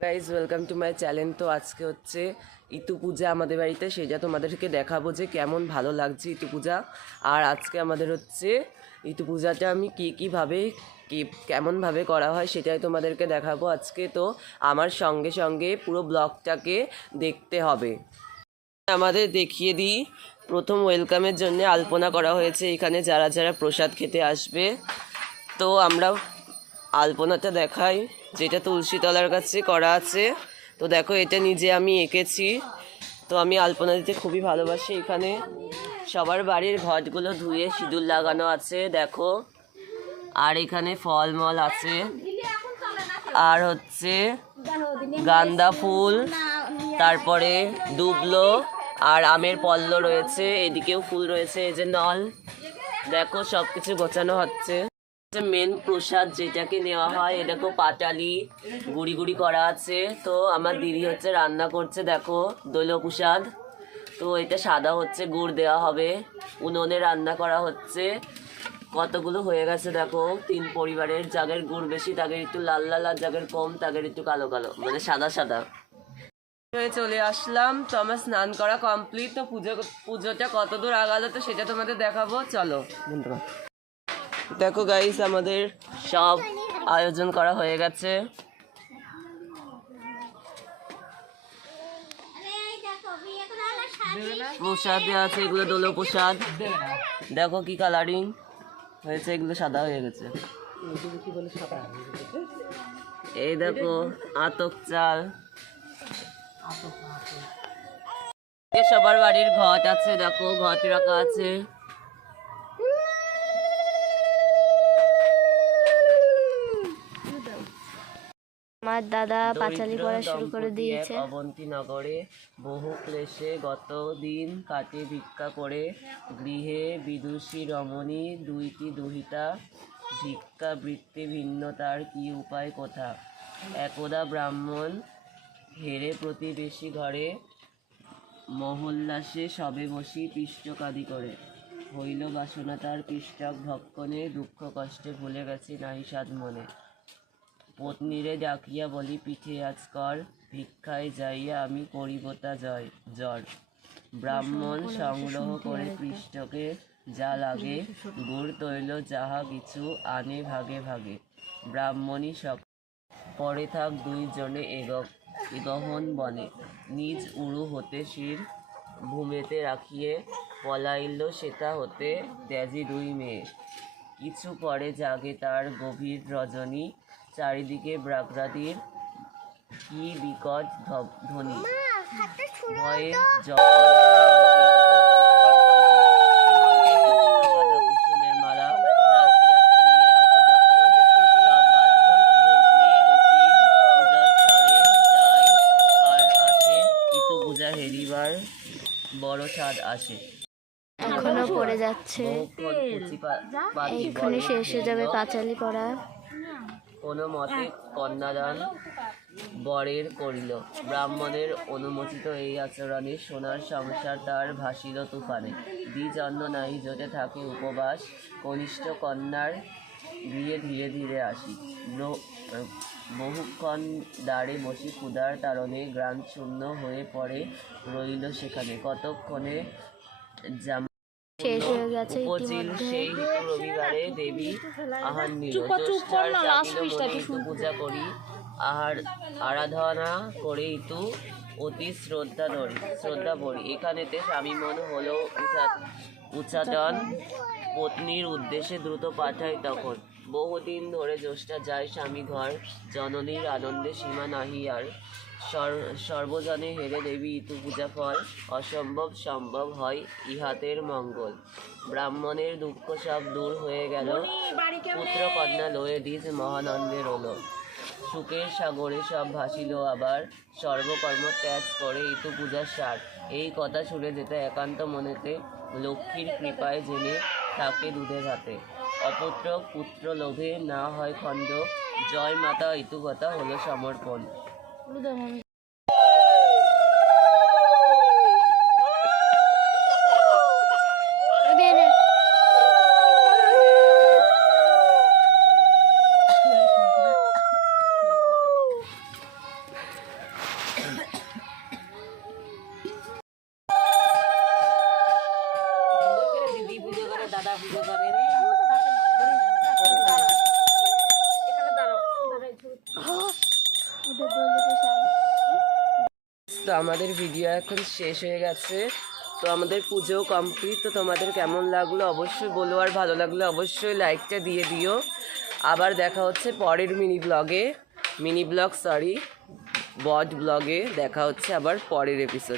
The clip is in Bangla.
Guys welcome to my channel. তো আজকে হচ্ছে ইতু পূজা আমাদের বাড়িতে, সেটা তোমাদেরকে দেখাবো যে কেমন ভালো লাগছে ইতু পূজা। আর আজকে আমাদের হচ্ছে ইতু পূজাটা আমি কীভাবে কেমনভাবে করা হয় সেটাই তোমাদেরকে দেখাবো আজকে। তো আমার সঙ্গে সঙ্গে পুরো ব্লগটাকে দেখতে হবে। আমাদের দেখিয়ে দিই, প্রথম ওয়েলকামের জন্য আলপনা করা হয়েছে এখানে যারা যারা প্রসাদ খেতে আসবে। তো আমরা আলপনাটা দেখাই, যেটা তুলসী তলার কাছে করা আছে। তো দেখো, এটা নিজে আমি এঁকেছি। তো আমি আলপনা দিতে খুবই ভালোবাসি। এখানে সবার বাড়ির ঘটগুলো ধুয়ে সিঁদুর লাগানো আছে দেখো। আর এখানে ফলমল আছে, আর হচ্ছে গাঁদা ফুল, তারপরে দুবলো আর আমের পল্ল রয়েছে, এদিকেও ফুল রয়েছে, এই যে নল। দেখো সব কিছু গোছানো হচ্ছে। মেন প্রসাদ যেটাকে নেওয়া হয়, এটাকেও পাটালি গুড়ি গুড়ি করা আছে। তো আমার দিদি হচ্ছে রান্না করছে দেখো, দৈল প্রসাদ। তো এটা সাদা হচ্ছে, গুড় দেওয়া হবে, উনুনে রান্না করা হচ্ছে। কতগুলো হয়ে গেছে দেখো, 3 পরিবারের, যাদের গুড় বেশি তাদের একটু লাল লাল, আর যাদের কম তাদের একটু কালো কালো, মানে সাদা সাদা। চলে আসলাম, তো আমার স্নান করা কমপ্লিট। তো পুজোটা কতদূর আগালো তো সেটা তোমাদের দেখাবো, চলো। দেখো গাইস, আমাদের সব আয়োজন করা হয়ে গেছে। প্রসাদ দেওয়া আছে, এগুলো দোলো প্রসাদ। দেখো কি কালারিং হয়েছে, এগুলো সাদা হয়ে গেছে। এই দেখো আতক চাল। সবার বাড়ির ঘট আছে দেখো, ঘট রাখা আছে। আমার দাদা পাঁচালি পড়া শুরু করে দিয়েছে। অবন্তী নগরে বহু ক্লেশে গত দিন কাটে ভিক্ষা করে, গৃহে বিদুষী রমণী দুইটি দুহিতা, ভিক্ষা বৃত্তি ভিন্ন তার কি উপায় কোথা। একদা ব্রাহ্মণ হেরে প্রতিবেশী ঘরে, মহল্লাসে সবে বসি পিষ্টকাদি করে, হইল বাসনা তার পিষ্টক ভক্ষণে, দুঃখ কষ্টে ভুলে গেছে নাই সাধ মনে। পত্নীরে ডাকিয়া বলি পিঠে আজ কর, ভিক্ষায় যাইয়া আমি করিব তা জ্বর। ব্রাহ্মণ সংগ্রহ করে পৃষ্ঠকে যা লাগে, গুড় তৈল যাহা কিছু আনে ভাগে ভাগে। ব্রাহ্মণী পরে থাক 2 জনে এগহন বনে, নিজ উড়ু হতে শির ভূমেতে রাখিয়ে, পলাইল সেটা হতে ত্যাজি 2 মেয়ে। কিছু পরে জাগে তার গভীর রজনী, চারিদিকে ব্রাগ্রাদির কি বিকট ধ্বনি, ভয়ে মালা রাশি রাশি নিয়ে আসে যত, সব বালা ভোগ নিয়ে দুটি পূজার স্বরে যায় আর আসে, ইতু পূজা হেরিবার বড় স্বাদ আসে। এখনো পড়ে যাচ্ছে, এক্ষুনি শেষ হয়ে যাবে পাঁচালি পড়া। কোনো মতে কন্যাদান বরের করিল, ব্রাহ্মণের অনুমোচিত এই আচরণে সোনার সংসার তার ভাসিল তুফানে। দ্বিজ অন্ন নাহি জোটে থাকে উপবাস, কনিষ্ঠ কন্যার গৃহে ধীরে ধীরে আসি। বহুক্ষণ দ্বারে বসি ক্ষুধার তাড়নে, গ্রাম শূন্য হয়ে পড়ে রইল সেখানে। কতক্ষণে শেষ হয়ে গেছে উপচিল সেই রবিবারে দেবী আহার নিল, জ্যৈষ্ঠার জাগিল মনে ইতু পূজা করি, আরাধনা করে ইতু অতি শ্রদ্ধা বরি। এখানেতে স্বামী মন হলো উচ্চাটন, পত্নীর উদ্দেশ্যে দ্রুত পাঠায় তখন। বহুদিন ধরে জ্যৈষ্ঠা যায় স্বামী ঘর, জননীর আনন্দে সীমা নাহি আর। সর্বজনে হেরে দেবী ইতু পূজা ফল, অসম্ভব সম্ভব হয় ইহাতের মঙ্গল। ব্রাহ্মণের দুঃখ সব দূর হয়ে গেল, পুত্র কন্যা লয়ে দ্বিজ মহানন্দে রোল। সুখের সাগরে সব ভাসিল আবার, সর্বকর্ম ত্যাগ করে ইতু পূজার সার। এই কথা শুনে যেতে একান্ত মনেতে, লক্ষ্মীর কৃপায় জেনে থাকে দুধে ভাতে। অপুত্র পুত্র লোভে না হয় খণ্ড, জয় মাতা ইতুকথা হলো সমর্পণ। দাদা পুজো করে রে তো আমাদের ভিডিও এখন শেষ হয়ে গেছে, তো আমাদের পুজো কমপ্লিট। তো তোমাদের কেমন লাগলো অবশ্যই বলো, আর ভালো লাগলে অবশ্যই লাইকটা দিয়ে দিও। আবার দেখা হচ্ছে পরের বড ব্লগে দেখা হচ্ছে আবার পরের এপিসোড।